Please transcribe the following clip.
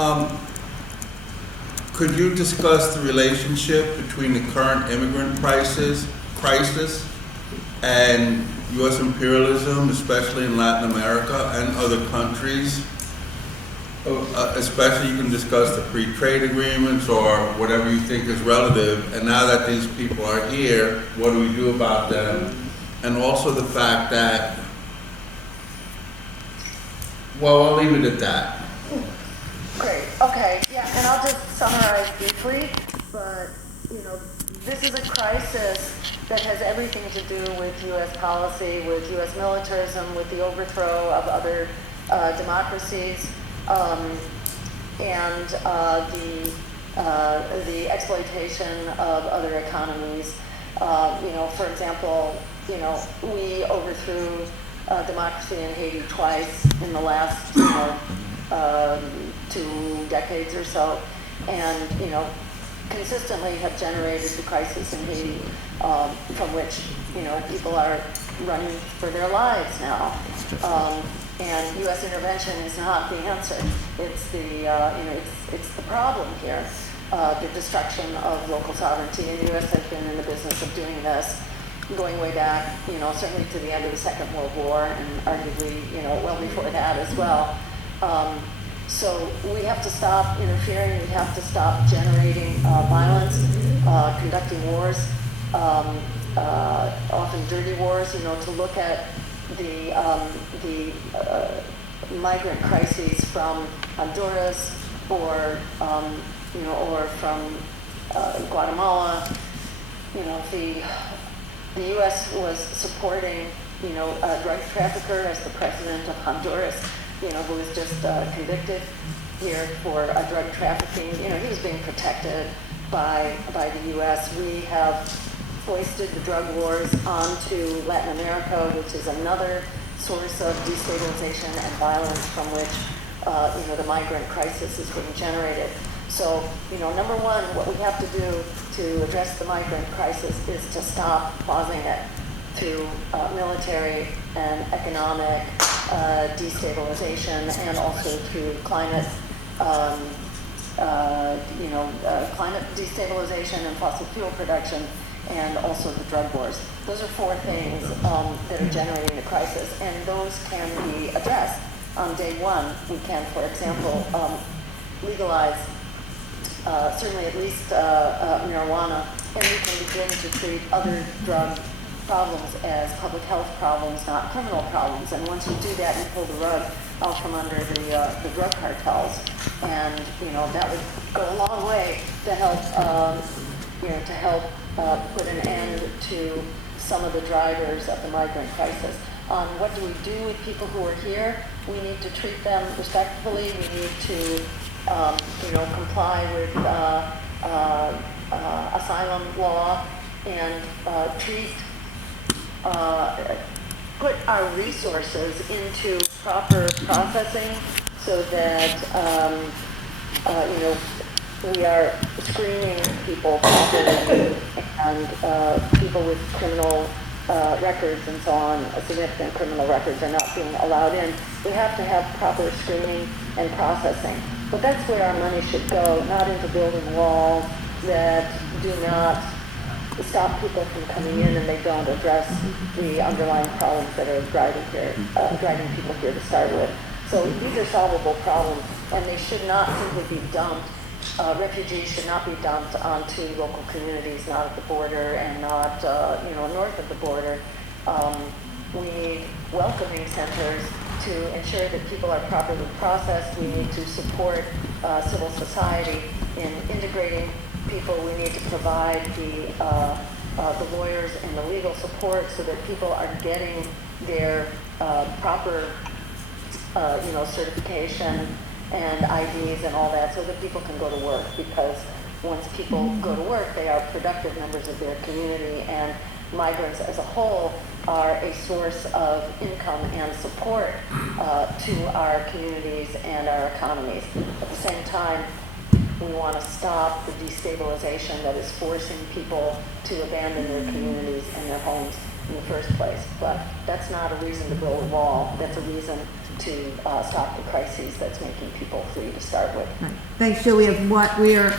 Um, could you discuss the relationship between the current immigrant crisis and U.S. imperialism, especially in Latin America and other countries? Especially, you can discuss the free trade agreements or whatever you think is relative. And now that these people are here, what do we do about them? And also the fact that, well, I'll leave it at that. Great. Okay. Yeah. And I'll just summarize briefly. But this is a crisis that has everything to do with U.S. policy, with U.S. militarism, with the overthrow of other democracies. And the exploitation of other economies. For example, we overthrew democracy in Haiti twice in the last 2 decades or so, and consistently have generated the crisis in Haiti, from which people are running for their lives now. And U.S. intervention is not the answer. It's the it's the problem here, the destruction of local sovereignty. And the U.S. has been in the business of doing this, going way back, certainly to the end of the Second World War, and arguably, well before that as well. So we have to stop interfering. We have to stop generating violence, conducting wars, often dirty wars. To look at the migrant crises from Honduras or from Guatemala. The U.S. was supporting a drug trafficker as the president of Honduras, who was just convicted here for drug trafficking. He was being protected by the U.S. We have foisted the drug wars onto Latin America, which is another source of destabilization and violence from which the migrant crisis is being generated. So, number one, what we have to do to address the migrant crisis is to stop causing it through military and economic destabilization, and also through climate climate destabilization and fossil fuel production, and also the drug wars. Those are 4 things that are generating the crisis, and those can be addressed on day one. We can, for example, legalize, certainly at least marijuana, and we can begin to treat other drug problems as public health problems, not criminal problems. And once you do that, you pull the rug out from under the drug cartels, and that would go a long way to help put an end to some of the drivers of the migrant crisis. What do we do with people who are here? We need to treat them respectfully. We need to, comply with asylum law, and put our resources into proper processing, so that we are screening people properly, and people with criminal records and so on, significant criminal records, are not being allowed in. We have to have proper screening and processing. But that's where our money should go, not into building walls that do not stop people from coming in, and they don't address the underlying problems that are driving people here to start with. So these are solvable problems, and they should not simply be dumped. Refugees should not be dumped onto local communities, not at the border, and not north of the border. We need welcoming centers to ensure that people are properly processed. We need to support civil society in integrating people. We need to provide the lawyers and the legal support so that people are getting their proper certification and IDs and all that, so that people can go to work. Because once people go to work, they are productive members of their community, and migrants as a whole are a source of income and support to our communities and our economies. At the same time, we want to stop the destabilization that is forcing people to abandon their communities and their homes in the first place. But that's not a reason to build a wall. That's a reason to stop the crises that's making people flee to start with. Right. Thanks, Jill. We are